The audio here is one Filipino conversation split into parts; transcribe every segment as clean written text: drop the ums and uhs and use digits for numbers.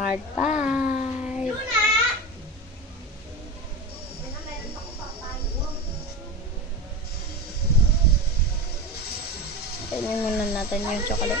Part 5. Tingnan muna natin yung chocolate.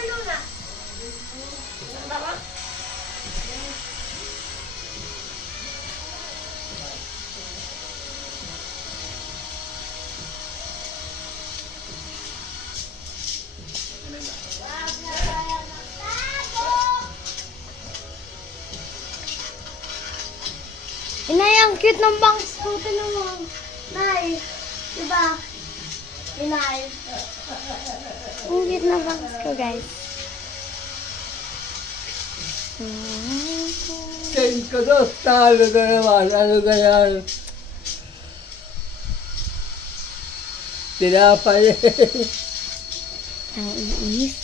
Inay, ang cute ng bangs ko. Tignan mo. Nay, diba? Inay. Ang cute ng bangs ko, guys. Ko to, talo ka naman. Ano ganyan? Tinapay. Ang iis.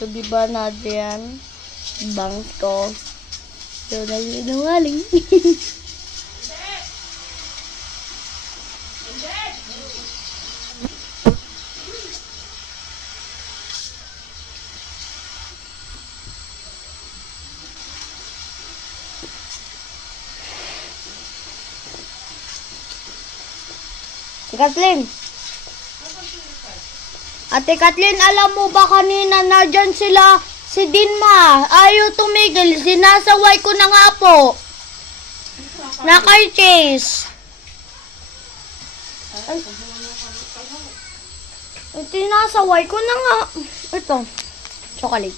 So, diba natin bangs ko? So, nagsinungaling. Si Kathleen. Ate Kathleen, alam mo ba kanina na dyan sila, si Dinma, ayaw tumigil, sinasaway ko na nga po. Na kay Chase. Ay, sinasaway ko na nga. Ito, chocolate.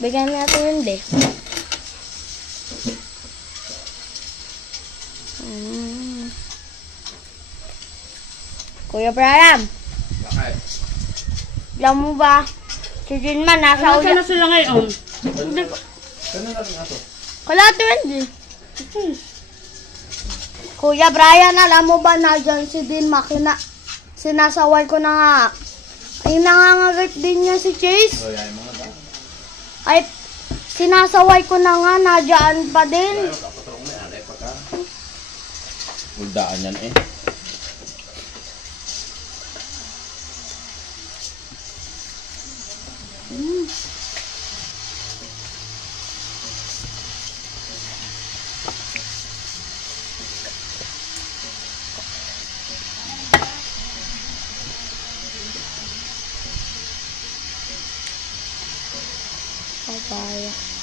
Bigyan natin yun, de. Kuya Brian. Bakit? Alam mo ba? Si Jinman nasa Nasaan na sila ngayon? Saan na rin ato? Kalahati hindi. Kuya Brian, alam mo ba na dyan si Dinma, sinasaway ko na nga. Ay, nangangagat din niya si Chase. So, yan mga ba? Ay, sinasaway ko na nga, nadyan pa din. Ayaw, kapatrong na yan. Ay, pagka. Uldaan yan eh. Papaya.